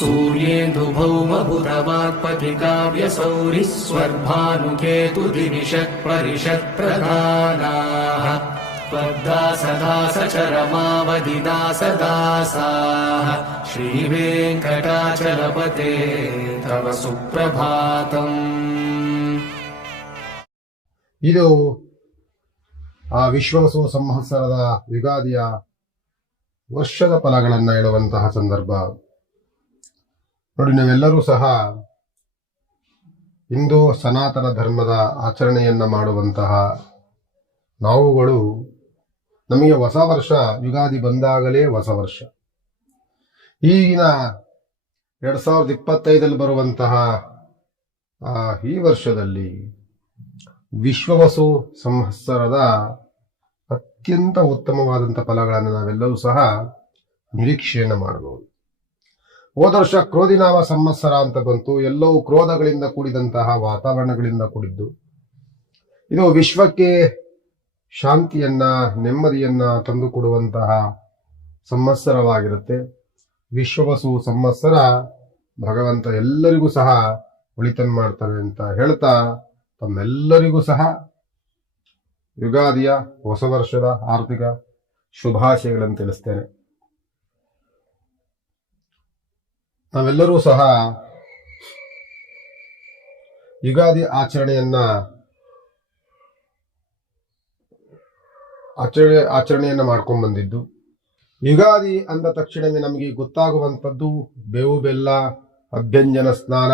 सूर्येन्दुभौमभुरवाक्पतिकाव्यसौरिः स्वर्भानुकेतुदिनिषत् परिषत्प्रधानाः त्वद्दासदासचरमावधिदासदासाः श्रीवेङ्कटाचलपते तव सुप्रभातम् ಇದು ಆ ವಿಶ್ವವಸು ಸಂವತ್ಸರದ ಯುಗಾದಿಯ ವರ್ಷದ ಫಲಗಳನ್ನು ಹೇಳುವಂತಹ ಸಂದರ್ಭ ನೋಡಿ, ನಾವೆಲ್ಲರೂ ಸಹ ಹಿಂದೂ ಸನಾತನ ಧರ್ಮದ ಆಚರಣೆಯನ್ನು ಮಾಡುವಂತಹ ನಾವುಗಳು ನಮಗೆ ಹೊಸ ವರ್ಷ ಯುಗಾದಿ ಬಂದಾಗಲೇ ಹೊಸ ವರ್ಷ. ಈಗಿನ ಎರಡ್ ಸಾವಿರದ ಇಪ್ಪತ್ತೈದಲ್ಲಿ ಬರುವಂತಹ ಈ ವರ್ಷದಲ್ಲಿ ವಿಶ್ವವಸು ಸಂವತ್ಸರದ ಅತ್ಯಂತ ಉತ್ತಮವಾದಂಥ ಫಲಗಳನ್ನು ನಾವೆಲ್ಲರೂ ಸಹ ನಿರೀಕ್ಷೆಯನ್ನು ಮಾಡಬಹುದು ಹೋದ ವರ್ಷ ಕ್ರೋಧಿನಾಮ ಸಂವತ್ಸರ ಅಂತ ಬಂತು. ಎಲ್ಲವೂ ಕ್ರೋಧಗಳಿಂದ ಕೂಡಿದಂತಹ ವಾತಾವರಣಗಳಿಂದ ಕೂಡಿದ್ದು. ಇದು ವಿಶ್ವಕ್ಕೆ ಶಾಂತಿಯನ್ನ, ನೆಮ್ಮದಿಯನ್ನ ತಂದುಕೊಡುವಂತಹ ಸಂವತ್ಸರವಾಗಿರುತ್ತೆ. ವಿಶ್ವವಸು ಸಂವತ್ಸರ ಭಗವಂತ ಎಲ್ಲರಿಗೂ ಸಹ ಒಳಿತನ್ ಮಾಡ್ತಾರೆ ಅಂತ ಹೇಳ್ತಾ ತಮ್ಮೆಲ್ಲರಿಗೂ ಸಹ ಯುಗಾದಿಯ ಹೊಸ ವರ್ಷದ ಆರ್ಥಿಕ ಶುಭಾಶಯಗಳನ್ನು ತಿಳಿಸ್ತೇನೆ. ನಾವೆಲ್ಲರೂ ಸಹ ಯುಗಾದಿ ಆಚರಣೆಯನ್ನ ಆಚರಣೆ, ಆಚರಣೆಯನ್ನ ಮಾಡ್ಕೊಂಡು ಬಂದಿದ್ದು. ಯುಗಾದಿ ಅಂದ ತಕ್ಷಣವೇ ನಮಗೆ ಗೊತ್ತಾಗುವಂಥದ್ದು ಬೇವು ಬೆಲ್ಲ, ಅಭ್ಯಂಜನ ಸ್ನಾನ,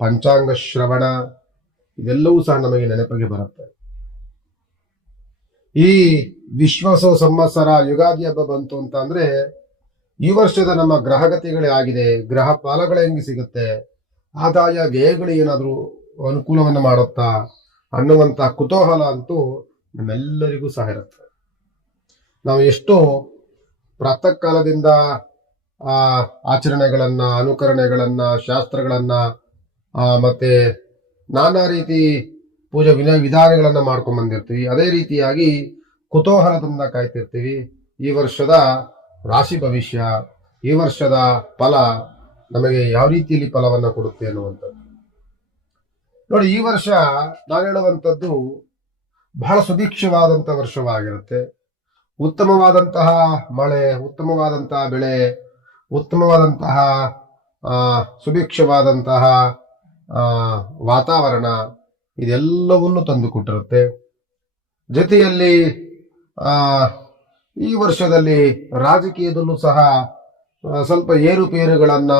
ಪಂಚಾಂಗ ಶ್ರವಣ ಇದೆಲ್ಲವೂ ಸಹ ನಮಗೆ ನೆನಪಿಗೆ ಬರುತ್ತೆ. ಈ ವಿಶ್ವಾಸ ಸಂವತ್ಸರ ಯುಗಾದಿ ಹಬ್ಬ ಬಂತು ಅಂತ ಅಂದ್ರೆ ಈ ವರ್ಷದ ನಮ್ಮ ಗ್ರಹಗತಿಗಳೇ ಆಗಿದೆ. ಗ್ರಹ ಫಲಗಳು ಹೆಂಗೆ ಸಿಗುತ್ತೆ? ಆದಾಯ ವ್ಯಯಗಳು ಏನಾದರೂ ಅನುಕೂಲವನ್ನು ಮಾಡುತ್ತಾ? ಅನ್ನುವಂಥ ಕುತೂಹಲ ಅಂತೂ ನಮ್ಮೆಲ್ಲರಿಗೂ ಸಹ ಇರುತ್ತೆ. ನಾವು ಎಷ್ಟೋ ಪ್ರಾತಃ ಕಾಲದಿಂದ ಆ, ಆಚರಣೆಗಳನ್ನ, ಅನುಕರಣೆಗಳನ್ನ, ಶಾಸ್ತ್ರಗಳನ್ನ ಮತ್ತೆ ನಾನಾ ರೀತಿ ಪೂಜಾ ವಿನ, ವಿಧಾನಗಳನ್ನ ಮಾಡ್ಕೊಂಡ್ ಬಂದಿರ್ತೀವಿ. ಅದೇ ರೀತಿಯಾಗಿ ಕುತೂಹಲದಿಂದ ಕಾಯ್ತಿರ್ತೀವಿ. ಈ ವರ್ಷದ ರಾಶಿ ಭವಿಷ್ಯ ಈ ವರ್ಷದ ಫಲ ನಮಗೆ ಯಾವ ರೀತಿಯಲ್ಲಿ ಫಲವನ್ನು ಕೊಡುತ್ತೆ ಅನ್ನುವಂಥದ್ದು. ನೋಡಿ, ಈ ವರ್ಷ ನಾನು ಹೇಳುವಂಥದ್ದು ಬಹಳ ಸುಭಿಕ್ಷವಾದಂಥ ವರ್ಷವಾಗಿರುತ್ತೆ. ಉತ್ತಮವಾದಂತಹ ಮಳೆ ಉತ್ತಮವಾದಂತಹ ಬೆಳೆ, ಉತ್ತಮವಾದಂತಹ ಸುಭಿಕ್ಷವಾದಂತಹ ವಾತಾವರಣ ಇದೆಲ್ಲವನ್ನು ತಂದುಕೊಟ್ಟಿರುತ್ತೆ. ಜೊತೆಯಲ್ಲಿ ಈ ವರ್ಷದಲ್ಲಿ ರಾಜಕೀಯದಲ್ಲೂ ಸಹ ಸ್ವಲ್ಪ ಏರುಪೇರುಗಳನ್ನ,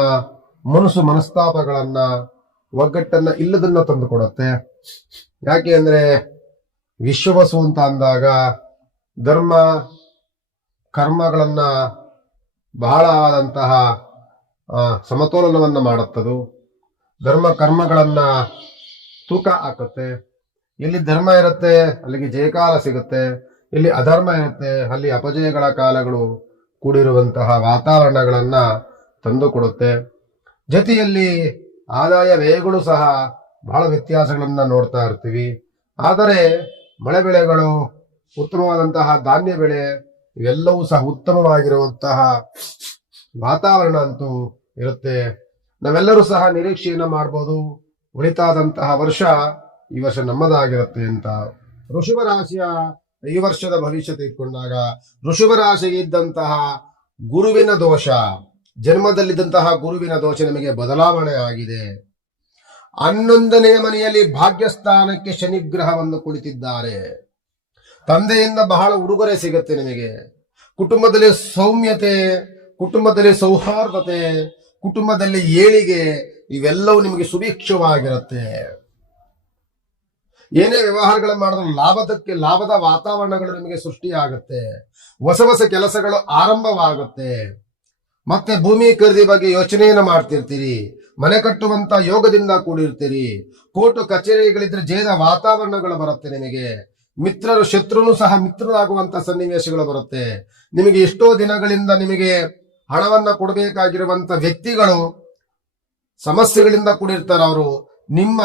ಮನಸ್ಸು ಮನಸ್ತಾಪಗಳನ್ನ, ಒಗ್ಗಟ್ಟನ್ನ ಇಲ್ಲದನ್ನ ತಂದು ಕೊಡುತ್ತೆ. ಯಾಕೆ ಅಂದ್ರೆ, ವಿಶ್ವವಸು ಅಂತ ಅಂದಾಗ, ಧರ್ಮ, ಕರ್ಮಗಳನ್ನ ಬಹಳ ಆದಂತಹ ಸಮತೋಲನವನ್ನ ಮಾಡುತ್ತದು. ಧರ್ಮ, ಕರ್ಮಗಳನ್ನ ತೂಕ ಹಾಕುತ್ತೆ. ಎಲ್ಲಿ ಧರ್ಮ ಇರುತ್ತೆ, ಅಲ್ಲಿಗೆ ಜಯಕಾಲ ಸಿಗುತ್ತೆ. ಎಲ್ಲಿ ಅಧರ್ಮ ಇರುತ್ತೆ ಅಲ್ಲಿ ಅಪಜಯಗಳ ಕಾಲಗಳು ಕೂಡಿರುವಂತಹ ವಾತಾವರಣಗಳನ್ನ ತಂದುಕೊಡುತ್ತೆ ಜೊತೆಯಲ್ಲಿ ಆದಾಯ ವ್ಯಯಗಳು ಸಹ ಬಹಳ ವ್ಯತ್ಯಾಸಗಳನ್ನ ನೋಡ್ತಾ ಇರ್ತೀವಿ. ಆದರೆ ಮಳೆ ಬೆಳೆಗಳು, ಉತ್ತಮವಾದಂತಹ ಧಾನ್ಯ ಬೆಳೆ, ಇವೆಲ್ಲವೂ ಸಹ ಉತ್ತಮವಾಗಿರುವಂತಹ ವಾತಾವರಣ ಅಂತೂ ಇರುತ್ತೆ. ನಾವೆಲ್ಲರೂ ಸಹ ನಿರೀಕ್ಷೆಯನ್ನ ಮಾಡ್ಬೋದು. ಉಳಿತಾದಂತಹ ವರ್ಷ ಈ ವರ್ಷ ನಮ್ಮದಾಗಿರುತ್ತೆ ಅಂತ. ಋಷಭ ರಾಶಿಯ ಈ ವರ್ಷದ ಭವಿಷ್ಯ ತೆಗೆದುಕೊಂಡಾಗ ಋಷಭ ರಾಶಿಗೆ ಇದ್ದಂತಹ ಗುರುವಿನ ದೋಷ, ಜನ್ಮದಲ್ಲಿದ್ದಂತಹ ಗುರುವಿನ ದೋಷ ನಿಮಗೆ ಬದಲಾವಣೆ ಆಗಿದೆ. ಹನ್ನೊಂದನೆಯ ಮನೆಯಲ್ಲಿ ಭಾಗ್ಯಸ್ಥಾನಕ್ಕೆ ಶನಿಗ್ರಹವನ್ನು ಕುಳಿತಿದ್ದಾರೆ. ತಂದೆಯಿಂದ ಬಹಳ ಉಡುಗೊರೆ ಸಿಗುತ್ತೆ ನಿಮಗೆ. ಕುಟುಂಬದಲ್ಲಿ ಸೌಮ್ಯತೆ, ಕುಟುಂಬದಲ್ಲಿ ಸೌಹಾರ್ದತೆ, ಕುಟುಂಬದಲ್ಲಿ ಏಳಿಗೆ ಇವೆಲ್ಲವೂ ನಿಮಗೆ ಸುಭಿಕ್ಷವಾಗಿರುತ್ತೆ. ಏನೇ ವ್ಯವಹಾರಗಳನ್ನು ಮಾಡಿದ್ರು ಲಾಭದಕ್ಕೆ ಲಾಭದ ವಾತಾವರಣಗಳು ನಿಮಗೆ ಸೃಷ್ಟಿಯಾಗುತ್ತೆ. ಹೊಸ ಹೊಸ ಕೆಲಸಗಳು ಆರಂಭವಾಗುತ್ತೆ. ಮತ್ತೆ ಭೂಮಿ ಖರೀದಿ ಬಗ್ಗೆ ಯೋಚನೆಯನ್ನು ಮಾಡ್ತಿರ್ತೀರಿ. ಮನೆ ಕಟ್ಟುವಂತ ಯೋಗದಿಂದ ಕೂಡಿರ್ತೀರಿ. ಕೋರ್ಟು ಕಚೇರಿಗಳಿದ್ರೆ ಜಯದ ವಾತಾವರಣಗಳು ಬರುತ್ತೆ ನಿಮಗೆ. ಮಿತ್ರರು ಶತ್ರುನು ಸಹ ಮಿತ್ರರಾಗುವಂತ ಸನ್ನಿವೇಶಗಳು ಬರುತ್ತೆ. ನಿಮಗೆ ಎಷ್ಟೋ ದಿನಗಳಿಂದ ನಿಮಗೆ ಹಣವನ್ನ ಕೊಡಬೇಕಾಗಿರುವಂತ ವ್ಯಕ್ತಿಗಳು ಸಮಸ್ಯೆಗಳಿಂದ ಕೂಡಿರ್ತಾರೆ ಅವರು ನಿಮ್ಮ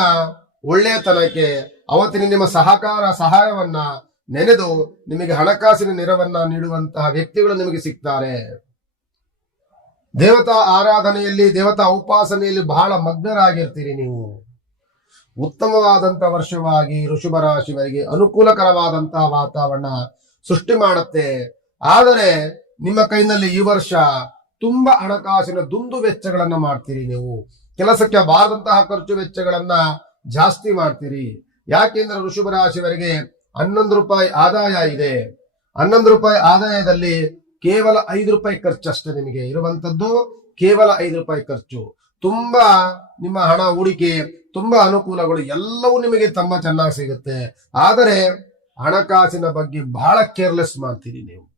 ಒಳ್ಳೆಯತನಕ್ಕೆ ಅವತ್ತಿನ ನಿಮ್ಮ ಸಹಕಾರ ಸಹಾಯವನ್ನ ನೆನೆದು ನಿಮಗೆ ಹಣಕಾಸಿನ ನೆರವನ್ನ ನೀಡುವಂತಹ ವ್ಯಕ್ತಿಗಳು ನಿಮಗೆ ಸಿಗ್ತಾರೆ. ದೇವತಾ ಆರಾಧನೆಯಲ್ಲಿ, ದೇವತಾ ಉಪಾಸನೆಯಲ್ಲಿ ಬಹಳ ಮಗ್ನರಾಗಿರ್ತೀರಿ ನೀವು. ಉತ್ತಮವಾದಂತಹ ವರ್ಷವಾಗಿ, ಋಷಭ ರಾಶಿವರಿಗೆ ಅನುಕೂಲಕರವಾದಂತಹ ವಾತಾವರಣ ಸೃಷ್ಟಿ ಮಾಡುತ್ತೆ. ಆದರೆ ನಿಮ್ಮ ಕೈನಲ್ಲಿ ಈ ವರ್ಷ ತುಂಬಾ ಹಣಕಾಸಿನ ದುಂದು ವೆಚ್ಚಗಳನ್ನ ಮಾಡ್ತೀರಿ ನೀವು. ಕೆಲಸಕ್ಕೆ ಬಾರದಂತಹ ಖರ್ಚು ವೆಚ್ಚಗಳನ್ನ ಜಾಸ್ತಿ ಮಾಡ್ತೀರಿ. ಯಾಕೆಂದ್ರೆ ಋಷಭ ರಾಶಿಯವರಿಗೆ ಹನ್ನೊಂದು ರೂಪಾಯಿ ಆದಾಯ ಇದೆ. ಹನ್ನೊಂದು ರೂಪಾಯಿ ಆದಾಯದಲ್ಲಿ ಕೇವಲ ಐದು ರೂಪಾಯಿ ಖರ್ಚಷ್ಟೇ ನಿಮಗೆ ಇರುವಂತದ್ದು. ಕೇವಲ ಐದು ರೂಪಾಯಿ ಖರ್ಚು. ತುಂಬಾ ನಿಮ್ಮ ಹಣ ಹೂಡಿಕೆ, ತುಂಬಾ ಅನುಕೂಲಗಳು ಎಲ್ಲವೂ ನಿಮಗೆ ತುಂಬಾ ಚೆನ್ನಾಗಿ ಸಿಗುತ್ತೆ. ಆದರೆ ಹಣಕಾಸಿನ ಬಗ್ಗೆ ಬಹಳ ಕೇರ್ಲೆಸ್ ಮಾಡ್ತೀರಿ ನೀವು.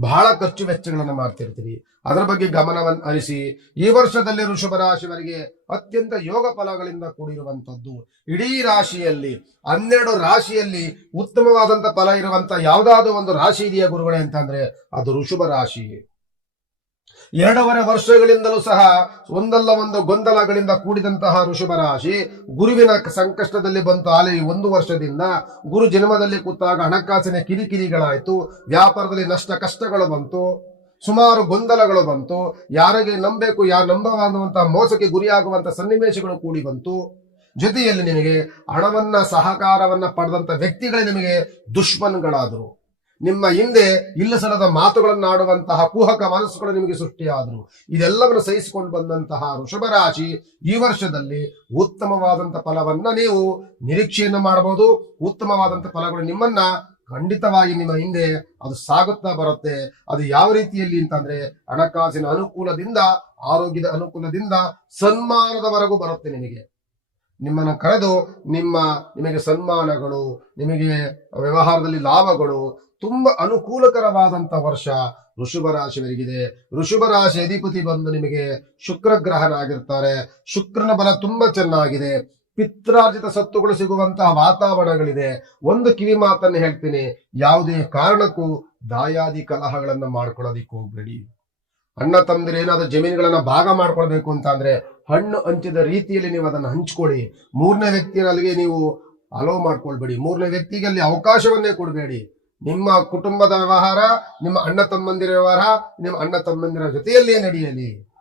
ಬಹಳ ಖರ್ಚು ವೆಚ್ಚಗಳನ್ನು ಮಾಡ್ತಿರ್ತೀರಿ. ಅದರ ಬಗ್ಗೆ ಗಮನವನ್ನು ಹರಿಸಿ, ಈ ವರ್ಷದಲ್ಲಿ ಋಷಭ ರಾಶಿಯವರಿಗೆ ಅತ್ಯಂತ ಯೋಗ ಫಲಗಳಿಂದ ಕೂಡಿರುವಂತದ್ದು ಇಡೀ ರಾಶಿಯಲ್ಲಿ, ಹನ್ನೆರಡು ರಾಶಿಯಲ್ಲಿ ಉತ್ತಮವಾದಂತ ಫಲ ಇರುವಂತ ಯಾವ್ದಾದ್ರು ಒಂದು ರಾಶಿ ಇದೆಯಾ ಗುರುಗಳೇ ಅಂತಂದ್ರೆ, ಅದು ಋಷಭ ರಾಶಿ. ಎರಡೂವರೆ ವರ್ಷಗಳಿಂದಲೂ ಸಹ ಒಂದಲ್ಲ ಒಂದು ಗೊಂದಲಗಳಿಂದ ಕೂಡಿದಂತಹ ಋಷಭ ರಾಶಿ ಗುರುವಿನ ಸಂಕಷ್ಟದಲ್ಲಿ ಬಂತು. ಆಲೆ ಒಂದು ವರ್ಷದಿಂದ ಗುರು ಜನ್ಮದಲ್ಲಿ ಕೂತಾಗ ಹಣಕಾಸಿನ ಕಿರಿಕಿರಿಗಳಾಯಿತು. ವ್ಯಾಪಾರದಲ್ಲಿ ನಷ್ಟ ಕಷ್ಟಗಳು ಬಂತು. ಸುಮಾರು ಗೊಂದಲಗಳು ಬಂತು. ಯಾರಿಗೆ ನಂಬಬೇಕು, ಯಾರು ನಂಬಬಾರದಂತಹ ಮೋಸಕ್ಕೆ ಗುರಿಯಾಗುವಂತಹ ಸನ್ನಿವೇಶಗಳು ಕೂಡಿ ಬಂತು. ಜೊತೆಯಲ್ಲಿ ನಿಮಗೆ ಹಣವನ್ನ, ಸಹಕಾರವನ್ನ ಪಡೆದಂತ ವ್ಯಕ್ತಿಗಳೇ ನಿಮಗೆ ದುಶ್ಮನ್ಗಳಾದರು ನಿಮ್ಮ ಹಿಂದೆ ಇಲ್ಲ ಸಲದ ಮಾತುಗಳನ್ನಾಡುವಂತಹ ಕುಹಕ ಮನಸ್ಸುಗಳು ನಿಮಗೆ ಸೃಷ್ಟಿಯಾದರು, ಇದೆಲ್ಲವನ್ನು ಸಹಿಸಿಕೊಂಡು ಬಂದಂತಹ ವೃಷಭ ರಾಶಿ ಈ ವರ್ಷದಲ್ಲಿ ಉತ್ತಮವಾದಂತ ಫಲವನ್ನ ನೀವು ನಿರೀಕ್ಷೆಯನ್ನು ಮಾಡಬಹುದು. ಉತ್ತಮವಾದಂತ ಫಲಗಳು ನಿಮ್ಮನ್ನ ಖಂಡಿತವಾಗಿ ನಿಮ್ಮ ಹಿಂದೆ ಅದು ಸಾಗುತ್ತಾ ಬರುತ್ತೆ. ಅದು ಯಾವ ರೀತಿಯಲ್ಲಿ ಅಂತಂದ್ರೆ ಹಣಕಾಸಿನ ಅನುಕೂಲದಿಂದ, ಆರೋಗ್ಯದ ಅನುಕೂಲದಿಂದ ಸನ್ಮಾನದವರೆಗೂ ಬರುತ್ತೆ ನಿಮಗೆ. ನಿಮ್ಮನ್ನು ಕರೆದು ನಿಮ್ಮ ನಿಮಗೆ ಸನ್ಮಾನಗಳು, ನಿಮಗೆ ವ್ಯವಹಾರದಲ್ಲಿ ಲಾಭಗಳು ತುಂಬಾ ಅನುಕೂಲಕರವಾದಂತ ವರ್ಷ ಋಷಭ ರಾಶಿಯವರಿಗಿದೆ. ಋಷಭ ರಾಶಿ ಅಧಿಪತಿ ಬಂದು ನಿಮಗೆ ಶುಕ್ರ ಗ್ರಹನಾಗಿರ್ತಾರೆ. ಶುಕ್ರನ ಬಲ ತುಂಬಾ ಚೆನ್ನಾಗಿದೆ. ಪಿತ್ರಾರ್ಜಿತ ಸತ್ತುಗಳು ಸಿಗುವಂತಹ ವಾತಾವರಣಗಳಿದೆ. ಒಂದು ಕಿವಿ ಮಾತನ್ನು ಹೇಳ್ತೀನಿ. ಯಾವುದೇ ಕಾರಣಕ್ಕೂ ದಾಯಾದಿ ಕಲಹಗಳನ್ನು ಮಾಡ್ಕೊಳ್ಳೋದಿಕ್ಕೆ ಹೋಗ್ಬೇಡಿ. ಅಣ್ಣ ತಮ್ಮದಿರು ಏನಾದ್ರೂ ಜಮೀನುಗಳನ್ನ ಭಾಗ ಮಾಡ್ಕೊಳ್ಬೇಕು ಅಂತ ಅಂದ್ರೆ ಹಣ್ಣು ಹಂಚಿದ ರೀತಿಯಲ್ಲಿ ನೀವು ಅದನ್ನು ಹಂಚ್ಕೊಳ್ಳಿ. ಮೂರನೇ ವ್ಯಕ್ತಿಯಲ್ಲಿ ನೀವು ಅಲೋ ಮಾಡ್ಕೊಳ್ಬೇಡಿ. ಮೂರನೇ ವ್ಯಕ್ತಿಗೆ ಅಲ್ಲಿ ಅವಕಾಶವನ್ನೇ ಕೊಡಬೇಡಿ. ನಿಮ್ಮ ಕುಟುಂಬದ ವ್ಯವಹಾರ, ನಿಮ್ಮ ಅಣ್ಣ ತಮ್ಮಂದಿರ ವ್ಯವಹಾರ, ನಿಮ್ಮ ಅಣ್ಣ ತಮ್ಮಂದಿರ ಜೊತೆಯಲ್ಲೇ ನಡೆಯಲಿ.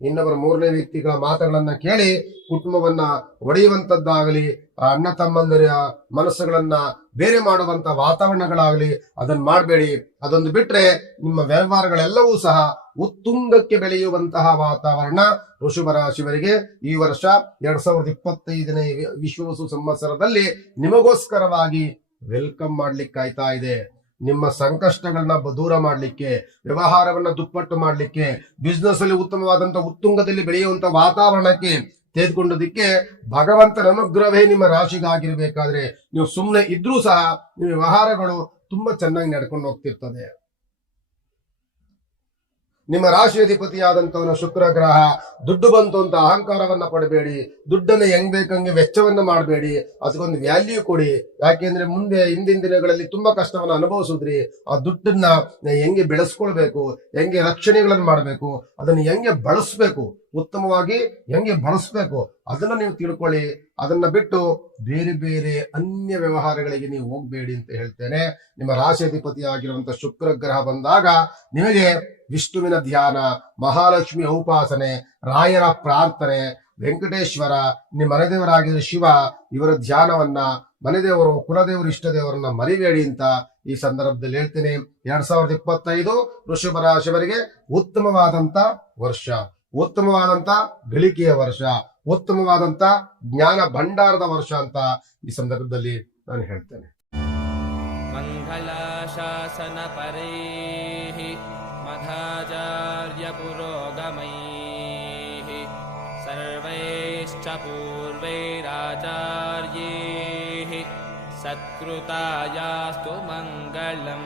ಇನ್ನೊಬ್ಬರ ಮೂರನೇ ವ್ಯಕ್ತಿಗಳ ಮಾತುಗಳನ್ನ ಕೇಳಿ, ಕುಟುಂಬವನ್ನ ಒಡೆಯುವಂತದ್ದಾಗಲಿ ಅಣ್ಣ ತಮ್ಮಂದಿರ ಮನಸ್ಸುಗಳನ್ನ ಬೇರೆ ಮಾಡುವಂತ ವಾತಾವರಣಗಳಾಗಲಿ ಅದನ್ನ ಮಾಡಬೇಡಿ. ಅದೊಂದು ಬಿಟ್ರೆ ನಿಮ್ಮ ವ್ಯವಹಾರಗಳೆಲ್ಲವೂ ಸಹ ಉತ್ತುಂಗಕ್ಕೆ ಬೆಳೆಯುವಂತಹ ವಾತಾವರಣ ಋಷಭ ರಾಶಿವರಿಗೆ ಈ ವರ್ಷ ಎರಡ್ ಸಾವಿರದ ಇಪ್ಪತ್ತೈದನೇ ವಿಶ್ವವಸು ಸಂವತ್ಸರದಲ್ಲಿ ನಿಮಗೋಸ್ಕರವಾಗಿ ವೆಲ್ಕಮ್ ಮಾಡ್ಲಿಕ್ಕೆ ಕಾಯ್ತಾ ಇದೆ. ನಿಮ್ಮ ಸಂಕಷ್ಟಗಳನ್ನ ದೂರ ಮಾಡಲಿಕ್ಕೆ, ವ್ಯವಹಾರವನ್ನ ದುಪ್ಪಟ್ಟು ಮಾಡಲಿಕ್ಕೆ ಬಿಸ್ನೆಸ್ ಅಲ್ಲಿ ಉತ್ತಮವಾದಂತ ಉತ್ತುಂಗದಲ್ಲಿ ಬೆಳೆಯುವಂತ ವಾತಾವರಣಕ್ಕೆ ತೆಗೆದುಕೊಂಡೋದಕ್ಕೆ ಭಗವಂತನ ಅನುಗ್ರಹವೇ ನಿಮ್ಮ ರಾಶಿಗಾಗಿರ್ಬೇಕಾದ್ರೆ, ನೀವು ಸುಮ್ಮನೆ ಇದ್ರೂ ಸಹ ನಿಮ್ಮ ವ್ಯವಹಾರಗಳು ತುಂಬಾ ಚೆನ್ನಾಗಿ ನಡ್ಕೊಂಡು ಹೋಗ್ತಿರ್ತದೆ. ನಿಮ್ಮ ರಾಶಿ ಶುಕ್ರ ಗ್ರಹ ದುಡ್ಡು ಬಂತು ಅಂತ ಅಹಂಕಾರವನ್ನ ಪಡಬೇಡಿ, ದುಡ್ಡನ್ನು ಹೆಂಗ್ ಬೇಕಂಗೆ ವೆಚ್ಚವನ್ನ ಮಾಡಬೇಡಿ, ಅದಕ್ಕೊಂದು ವ್ಯಾಲ್ಯೂ ಕೊಡಿ. ಯಾಕೆಂದ್ರೆ ಮುಂದೆ ಹಿಂದಿನ ದಿನಗಳಲ್ಲಿ ತುಂಬಾ ಕಷ್ಟವನ್ನು ಅನುಭವಿಸಿದ್ರಿ. ಆ ದುಡ್ಡನ್ನ ಹೆಂಗೆ ಬೆಳೆಸ್ಕೊಳ್ಬೇಕು, ಹೆಂಗೆ ರಕ್ಷಣೆಗಳನ್ನು ಮಾಡಬೇಕು, ಅದನ್ನು ಹೆಂಗೆ ಬಳಸ್ಬೇಕು? ಉತ್ತಮವಾಗಿ ಹೆಂಗೆ ಬಳಸ್ಬೇಕು ಅದನ್ನ ನೀವು ತಿಳ್ಕೊಳ್ಳಿ. ಅದನ್ನ ಬಿಟ್ಟು ಬೇರೆ ಬೇರೆ ಅನ್ಯ ವ್ಯವಹಾರಗಳಿಗೆ ನೀವು ಹೋಗ್ಬೇಡಿ ಅಂತ ಹೇಳ್ತೇನೆ. ನಿಮ್ಮ ರಾಶಿ ಅಧಿಪತಿ ಆಗಿರುವಂತ ಶುಕ್ರ ಗ್ರಹ ಬಂದಾಗ ನಿಮಗೆ ವಿಷ್ಣುವಿನ ಧ್ಯಾನ, ಮಹಾಲಕ್ಷ್ಮಿ ಉಪಾಸನೆ, ರಾಯರ ಪ್ರಾರ್ಥನೆ, ವೆಂಕಟೇಶ್ವರ, ನಿಮ್ಮ ಮನೆದೇವರಾಗಿರೋ ಶಿವ, ಇವರ ಧ್ಯಾನವನ್ನ ಮನೆದೇವರು, ಕುಲದೇವರು, ಇಷ್ಟದೇವರನ್ನ ಮರಿಬೇಡಿ ಅಂತ ಈ ಸಂದರ್ಭದಲ್ಲಿ ಹೇಳ್ತೇನೆ. ಎರಡ್ ಸಾವಿರದ ಇಪ್ಪತ್ತೈದು ರಾಶಿಯವರಿಗೆ ಉತ್ತಮವಾದಂತ ವರ್ಷ. ಉತ್ತಮವಾದಂತ ಗಳಿಕೆಯ ವರ್ಷ, ಉತ್ತಮವಾದಂತ ಜ್ಞಾನ ಭಂಡಾರದ ವರ್ಷ ಅಂತ ಈ ಸಂದರ್ಭದಲ್ಲಿ ನಾನು ಹೇಳ್ತೇನೆ. ಮಂಗಲಾಶಾಸನ ಪರೇ ಮಧಾಚಾರ್ಯ ಪುರೋಗಮೈ ಸರ್ವೈಶ್ಚ ಪೂರ್ವೈರಾಚಾರ್ಯೇ ಸತ್ಕೃತಾಯಾಸ್ತು ಮಂಗಳಂ